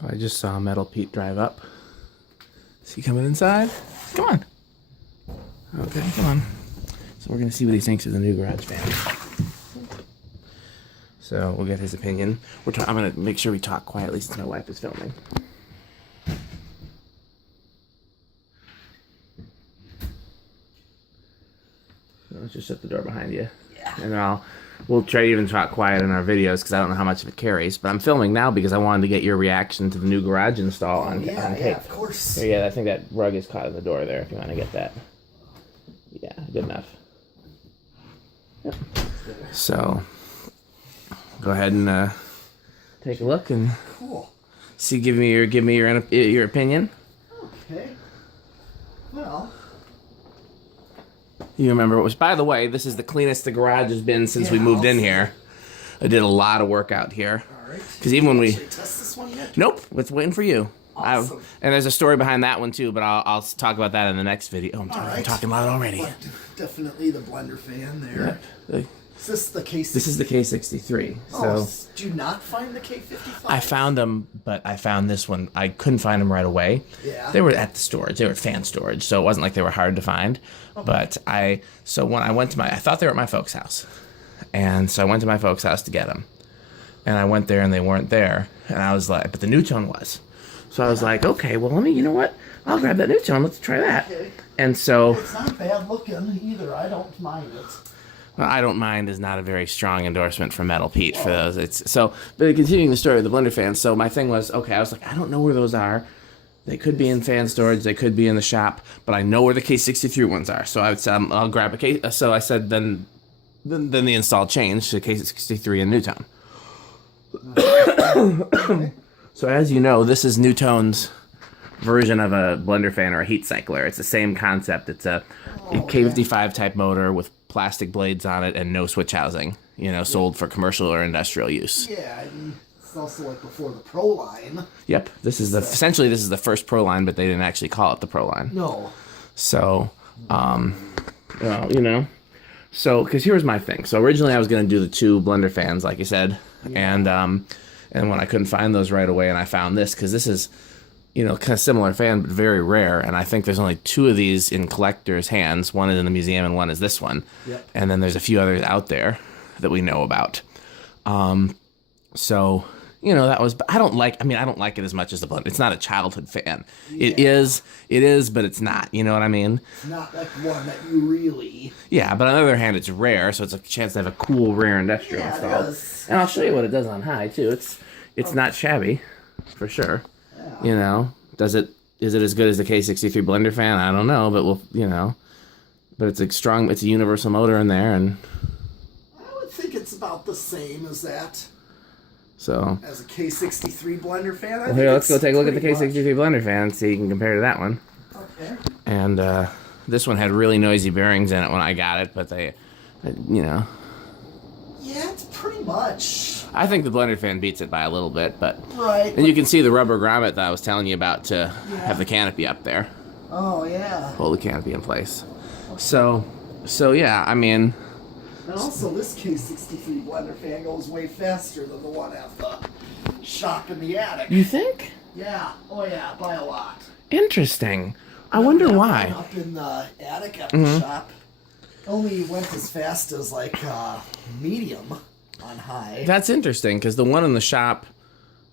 So I just saw Metal Pete drive up. Is he coming inside? Come on. Okay, come on. So we're gonna see what he thinks of the new garage fan. So we'll get his opinion. I'm gonna make sure we talk quietly since my wife is filming. So let's just shut the door behind you. Yeah. And we'll try to even talk quiet in our videos because I don't know how much of it carries. But I'm filming now because I wanted to get your reaction to the new garage install on tape. Yeah, of course. So yeah, I think that rug is caught in the door there if you want to get that. Yeah, good enough. Yep. So go ahead and take a look and see. Give me your opinion. Okay. Well, you remember what was? By the way, this is the cleanest the garage has been since we moved in here. I did a lot of work out here. All right. Because even when we test this one yet? Nope, it's waiting for you. Awesome. And there's a story behind that one too, but I'll talk about that in the next video. Oh, I'm talking loud already. But definitely the Blenderfan there. Yep. Is this the K63? This is the K63. Oh, so do you not find the K55? I found them, but I found this one. I couldn't find them right away. Yeah. They were at the storage. They were at fan storage, so it wasn't like they were hard to find. Okay. But so when I went to I thought they were at my folks' house, and so I went to my folks' house to get them, and I went there and they weren't there, and I was like, but the Nutone was. So I was like, okay, well, you know what? I'll grab that Nutone. Let's try that. Okay. And so it's not bad looking either. I don't mind it. Well, I don't mind is not a very strong endorsement for Metal Pete for those. But continuing the story of the Blenderfan. So my thing was, okay, I was like, I don't know where those are. They could be in fan storage. They could be in the shop, but I know where the K63 ones are. So I would say, I'll grab a case. So I said, then the install changed to K63 and Nutone. So as you know, this is Nutone's version of a Blenderfan or a heat cycler. It's the same concept. It's a K55 type motor with plastic blades on it and no switch housing. Sold for commercial or industrial use. Yeah, it's also like before the Pro line. Yep, essentially this is the first Pro line, but they didn't actually call it the Pro line. No. So, so because here's my thing. So originally I was going to do the two Blenderfans, like you said, and when I couldn't find those right away, and I found this because this is, kind of similar fan, but very rare. And I think there's only two of these in collectors' hands. One is in the museum and one is this one. Yep. And then there's a few others out there that we know about. So, that was, I don't like it as much as the Blender. It's not a childhood fan. Yeah. It is, but it's not. You know what I mean? It's not like one that you really... Yeah, but on the other hand, it's rare, so it's a chance to have a cool, rare industrial installed. It is. And I'll show you what it does on high, too. It's not shabby, for sure. Yeah. Is it as good as the K63 Blenderfan? I don't know, but but it's it's a universal motor in there, and I would think it's about the same as that. So as a K63 Blenderfan. Well, here, let's go take a look at the K63 Blenderfan and see you can compare to that one. Okay. And this one had really noisy bearings in it when I got it, but they. Yeah, it's pretty much. I think the Blenderfan beats it by a little bit, but... Right. And you can see the rubber grommet that I was telling you about to have the canopy up there. Oh, yeah. Hold the canopy in place. Okay. So yeah, I mean... And also, this K63 Blenderfan goes way faster than the one at the shop in the attic. You think? Yeah. Oh, yeah, by a lot. Interesting. I wonder why. Up in the attic at the shop, only went as fast as, medium. On high. That's interesting because the one in the shop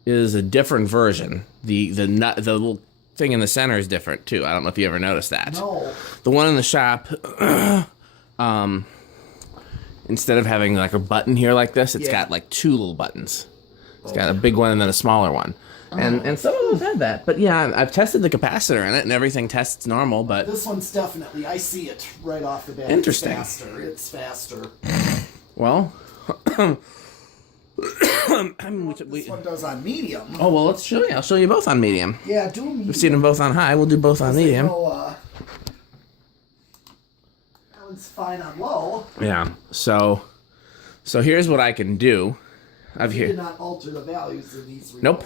is a different version. The little thing in the center is different too. I don't know if you ever noticed that. No. The one in the shop, instead of having like a button here like this, it's got like two little buttons. It's got a big one and then a smaller one. And some of those had that. But yeah, I've tested the capacitor in it and everything tests normal, but... This one's definitely, I see it right off the bat. Interesting. It's faster. Well... This one does on medium. Oh, well, let's show you. I'll show you both on medium. Yeah, do medium. We've seen them both on high. We'll do both on medium. That one's fine on low. Yeah. So here's what I can do. You did not alter the values of these remotes.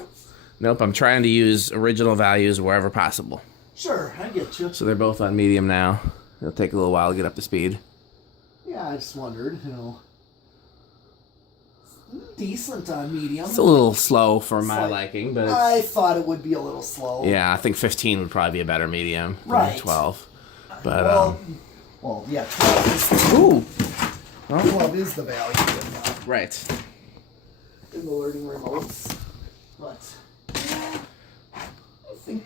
Nope. I'm trying to use original values wherever possible. Sure, I get you. So they're both on medium now. It'll take a little while to get up to speed. Yeah, I just wondered, decent on medium. It's a little slow for my like- liking, but I thought it would be a little slow. yeah, I think 15 would probably be a better medium than Right. 12. But Well, yeah, 12 is, ooh, 12 is the value right. in the learning remotes. But yeah, I think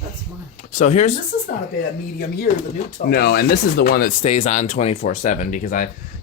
that's mine. So here's This is not a bad medium here, the Nutone. no, and this is the one that stays on 24/7 because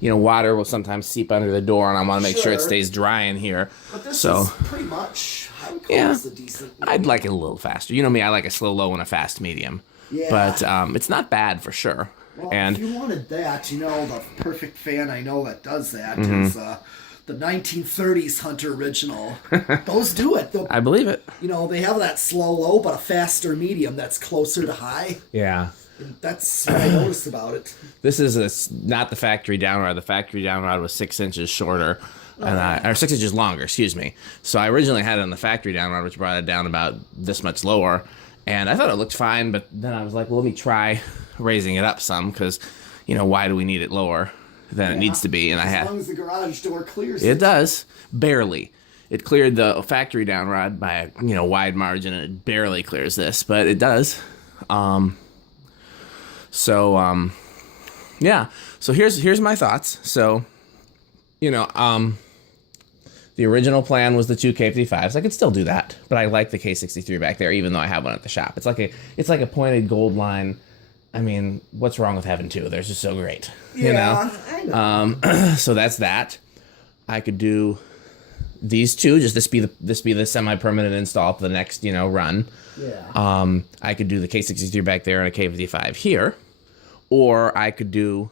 water will sometimes seep under the door, and I want to make sure it Sure. stays dry in here. But this So is pretty much, I would call Yeah. this a decent medium. I'd like it a little faster. You know me, I like a slow low and a fast medium. Yeah. But it's not bad for sure. Well, And if you wanted that, the perfect fan I know that does that Mm-hmm. is the 1930s Hunter original. Those do it. I believe it. They have that slow low, but a faster medium that's closer to high. Yeah. And that's what I noticed about it. This is not the factory down rod. The factory down rod was 6 inches shorter, or 6 inches longer, excuse me. So I originally had it on the factory down rod, which brought it down about this much lower. And I thought it looked fine, but then I was like, well, let me try raising it up some, because, why do we need it lower than it needs to be? And As long as the garage door clears it does, barely. It cleared the factory down rod by a wide margin, and it barely clears this, but it does. Yeah. So here's my thoughts. So, the original plan was the two K55s. I could still do that, but I like the K63 back there, even though I have one at the shop. It's like a pointed gold line. I mean, what's wrong with having two? They're just so great. Yeah, I know. So that's that. I could do these two, just this be the semi-permanent install for the next run. Yeah. I could do the K63 back there and a K55 here, or I could do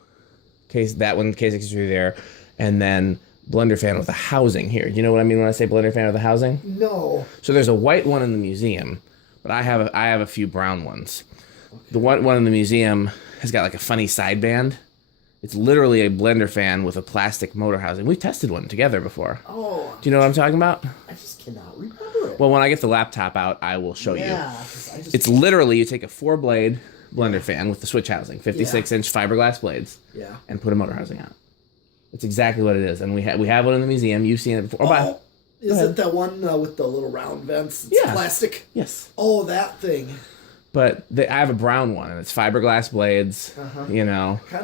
that one K63 there, and then Blenderfan with a housing here. Do you know what I mean when I say Blenderfan with a housing? No. So there's a white one in the museum, but I have a few brown ones. Okay. The white one in the museum has got like a funny sideband. It's literally a Blenderfan with a plastic motor housing. We've tested one together before. Oh. Do you know what I'm talking about? I just cannot remember it. Well, when I get the laptop out, I will show you. Yeah. It's literally, you take a 4-blade Blenderfan with the switch housing, 56-inch fiberglass blades, and put a motor housing on it. It's exactly what it is, and we have one in the museum. You've seen it before. Is it the one with the little round vents? It's plastic? Yes. Oh, that thing. But I have a brown one, and it's fiberglass blades, Kind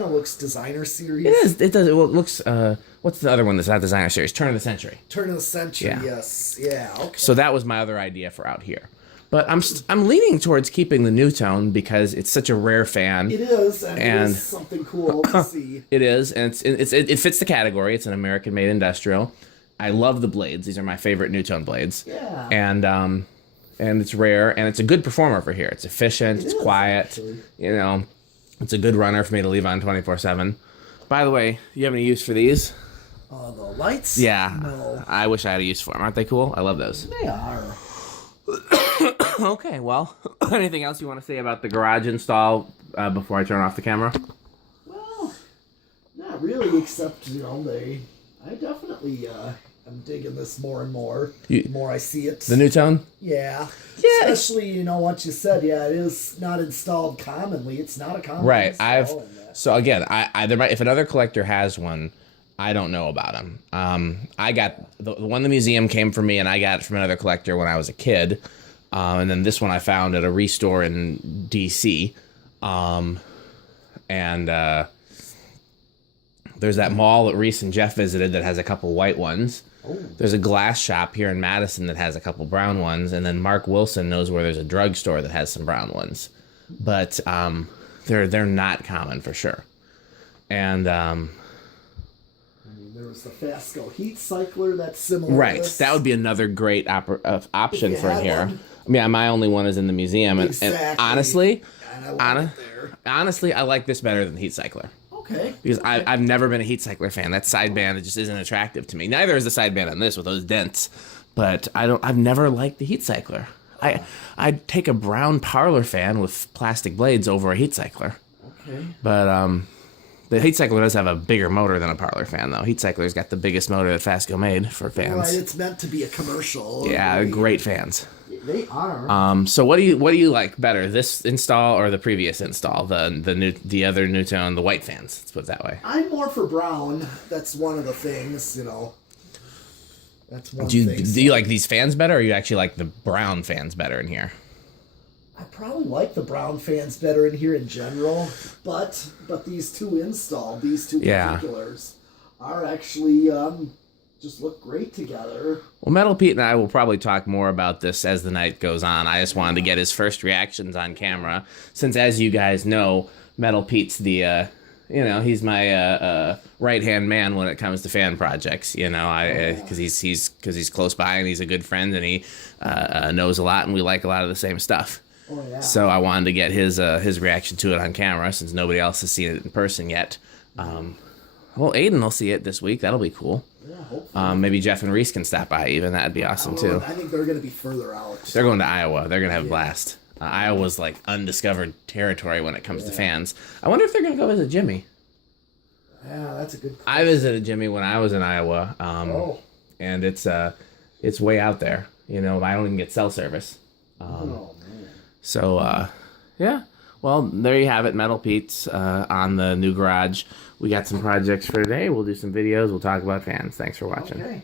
of looks designer series. It is. It does. Well, it looks, what's the other one that's not designer series? Turn of the Century. Turn of the Century, yes. Yeah, okay. So that was my other idea for out here. But I'm leaning towards keeping the Nutone because it's such a rare fan. It is, and it is something cool to see. It is, and it fits the category. It's an American-made industrial. I love the blades. These are my favorite Nutone blades. Yeah. And it's rare, and it's a good performer for here. It's efficient. It's quiet. Actually. It's a good runner for me to leave on 24/7. By the way, you have any use for these? The lights? Yeah. No. I wish I had a use for them. Aren't they cool? I love those. They are. Okay, well, anything else you want to say about the garage install before I turn off the camera? Well, not really, except, I definitely am digging this more and more. The more I see it. The Nutone? Yeah. Yeah. Especially, what you said, it is not installed commonly. It's not a common Right. install. So again, if another collector has one, I don't know about them. I got the one in the museum came from me, and I got it from another collector when I was a kid. And then this one I found at a restore in DC. There's that mall that Reese and Jeff visited that has a couple white ones. Oh. There's a glass shop here in Madison that has a couple brown ones. And then Mark Wilson knows where there's a drugstore that has some brown ones. But they're not common for sure. And there was the Fasco heat cycler that's similar. Right, to this. that would be another great option for here. One. I mean, my only one is in the museum, and honestly, honestly, I like this better than the heat cycler. Okay. Because I've never been a heat cycler fan. That sideband just isn't attractive to me. Neither is the sideband on this with those dents. But I've never liked the heat cycler. I'd take a brown parlour fan with plastic blades over a heat cycler. Okay. But the heat cycler does have a bigger motor than a parlour fan, though. Heat cycler's got the biggest motor that Fasco made for fans. Right, it's meant to be a commercial. Yeah, great fans. They are. So what do you like better, this install or the previous install, the other Nutone, the white fans? Let's put it that way. I'm more for brown. That's one of the things, you know. That's one thing. Do you like these fans better, or you actually like the brown fans better in here? I probably like the brown fans better in here in general, but these two particulars are actually just look great together. Well, Metal Pete and I will probably talk more about this as the night goes on. I just wanted to get his first reactions on camera, since, as you guys know, Metal Pete's the, he's my right-hand man when it comes to fan projects, because he's close by and he's a good friend and he knows a lot and we like a lot of the same stuff. Oh, yeah. So I wanted to get his reaction to it on camera, since nobody else has seen it in person yet. Well, Aiden will see it this week. That'll be cool. Yeah, hopefully. Maybe Jeff and Reese can stop by even. That'd be awesome, too. I think they're going to be further out. They're going to Iowa. They're going to have a blast. Iowa's like undiscovered territory when it comes to fans. I wonder if they're going to go visit Jimmy. Yeah, that's a good question. I visited Jimmy when I was in Iowa. And it's way out there. I don't even get cell service. Man. So, yeah. Well, there you have it. Metal Pete's on the new garage. We got some projects for today. We'll do some videos. We'll talk about fans. Thanks for watching. Okay.